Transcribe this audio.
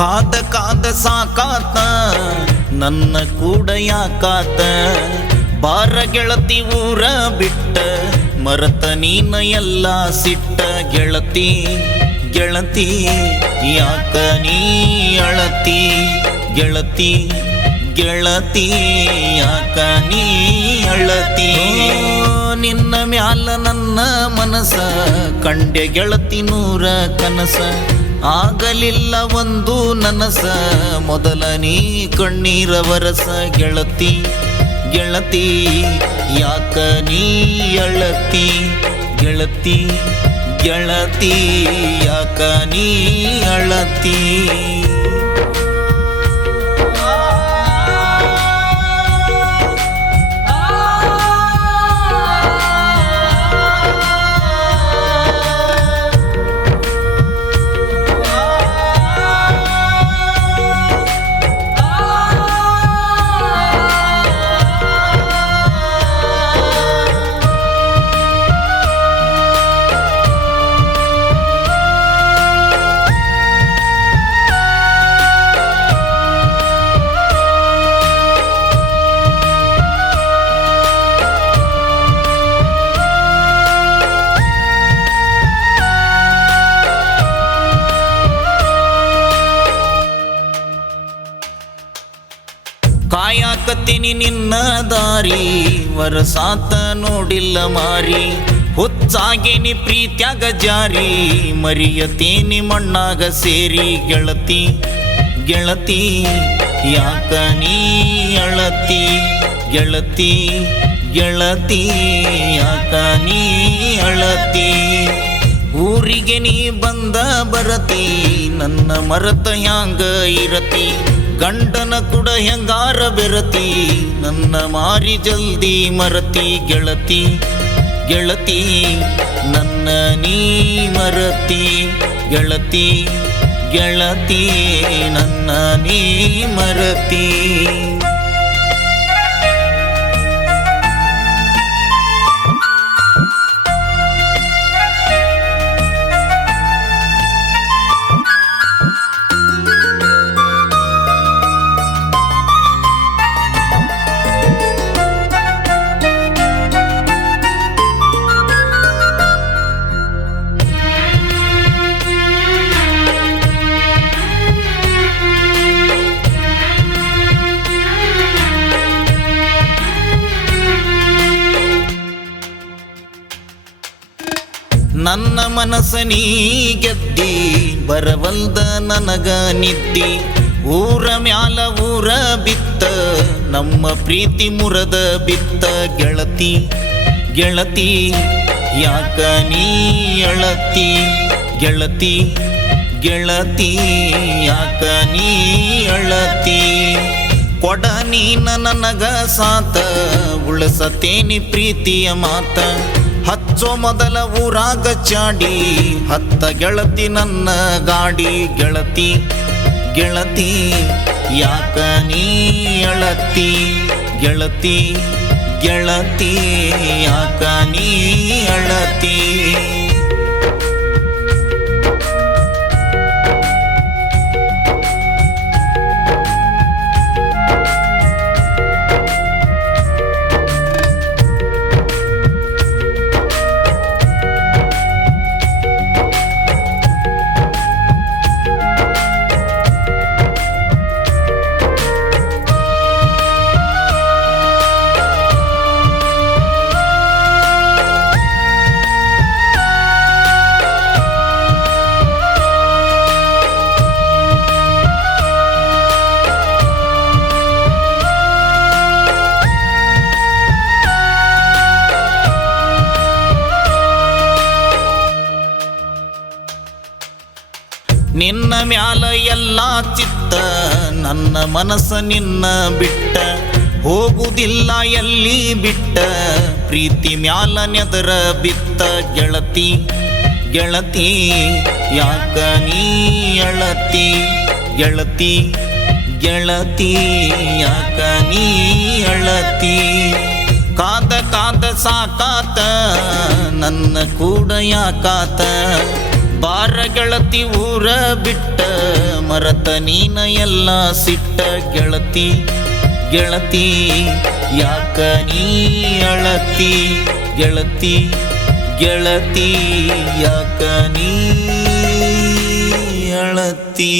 ಕಾದ ಕಾದ ಸಾಕಾತ, ನನ್ನ ಕೂಡ ಯಾಕಾತ? ಬಾರ ಗೆಳತಿ ಊರ ಬಿಟ್ಟ, ಮರತ ನೀನ ಎಲ್ಲ ಸಿಟ್ಟ ಗೆಳತಿ. ಗೆಳತಿ, ಯಾಕ ನೀ ಅಳತಿ? ಗೆಳತಿ ಗೆಳತಿ, ಯಾಕ ನೀ ಅಳತಿ? ನಿನ್ನ ಮ್ಯಾಲ ನನ್ನ ಮನಸ ಕಂಡೆ ಗೆಳತಿ ನೂರ ಕನಸ. ಆಗಲಿಲ್ಲ ಒಂದು ನನಸ. ಮೊದಲ ನೀ ಕಣ್ಣೀರ ವರಸ ಗೆಳತಿ ಗೆಳತಿ, ಯಾಕ ನೀ ಅಳತಿ? ಗೆಳತಿ ಗೆಳತಿ, ಯಾಕ ನೀ ಅಳತಿ? ಕಾಯಕತ್ತೀನಿ ನಿನ್ನ ದಾರಿ, ವರಸಾತ ನೋಡಿಲ್ಲ ಮಾರಿ. ಹುಚ್ಚಾಗೇನಿ ಪ್ರೀತ್ಯಾಗ ಜಾರಿ ಮರಿಯತೇನಿ ಮಣ್ಣಾಗ ಸೇರಿ. ಗೆಳತಿ ಗೆಳತಿ, ಯಾಕ ನೀ ಅಳತಿ? ಗೆಳತಿ ಗೆಳತಿ, ಯಾಕ ನೀ ಅಳತಿ? ಊರಿಗೆ ನೀ ಬಂದ ಬರತಿ, ನನ್ನ ಮರತ ಹ್ಯಾಂಗ ಇರತಿ? ಗಂಡನ ಕೂಡ ಹೆಂಗಾರ ಬೆರತಿ? ನನ್ನ ಮಾರಿ ಜಲ್ದಿ ಮರತಿ, ಗೆಳತಿ ಗೆಳತಿ, ನನ್ನ ನೀ ಮರತಿ, ಗೆಳತಿ ಗೆಳತಿ, ನನ್ನ ನೀ ಮರತಿ. ನನ್ನ ಮನಸ್ಸ ನೀ ಗೆದ್ದಿ, ಬರವಲ್ದ ನನಗ ನಿದ್ದಿ. ಊರ ಮ್ಯಾಲ ಊರ ಬಿತ್ತ, ನಮ್ಮ ಪ್ರೀತಿ ಮುರದ ಬಿತ್ತ ಗೆಳತಿ. ಗೆಳತಿ, ಯಾಕ ನೀ ಅಳತಿ? ಗೆಳತಿ ಗೆಳತಿ, ಯಾಕ ನೀ ಅಳತಿ? ಕೊಡ ನೀನ ನನಗ ಸಾತ, ಉಳಸತೇನಿ ಪ್ರೀತಿಯ ಮಾತ. ಹಚ್ಚೋ ಮೊದಲ ಊರಾಗ ಚಾಡಿ, ಹತ್ತ ಗೆಳತಿ ನನ್ನ ಗಾಡಿ. ಗೆಳತಿ ಗೆಳತಿ, ಯಾಕ ನೀ ಅಳತಿ? ಗೆಳತಿ ಗೆಳತಿ, ಯಾಕ ನೀ ಅಳತಿ? ನಿನ್ನ ಮ್ಯಾಲ ಎಲ್ಲ ಚಿತ್ತ, ನನ್ನ ಮನಸ್ಸ ನಿನ್ನ ಬಿಟ್ಟ. ಹೋಗುದಿಲ್ಲ ಎಲ್ಲಿ ಬಿಟ್ಟ, ಪ್ರೀತಿ ಮ್ಯಾಲ ನೆದರ ಬಿತ್ತ. ಗೆಳತಿ ಗೆಳತಿ, ಯಾಕ ನೀ ಅಳತಿ? ಗೆಳತಿ ಗೆಳತಿ, ಯಾಕ ನೀ ಅಳತಿ? ಕಾದ ಕಾದ ಸಾಕಾತ, ನನ್ನ ಕೂಡ ಯಾಕಾತ? ಬಾರ ಗೆಳತಿ ಊರ ಬಿಟ್ಟ ಮರತ ನೀನ ಎಲ್ಲ ಸಿಟ್ಟ ಗೆಳತಿ ಗೆಳತಿ ಯಾಕ ನೀ ಅಳತಿ ಗೆಳತಿ ಗೆಳತಿ ಯಾಕ ನೀ ಅಳತಿ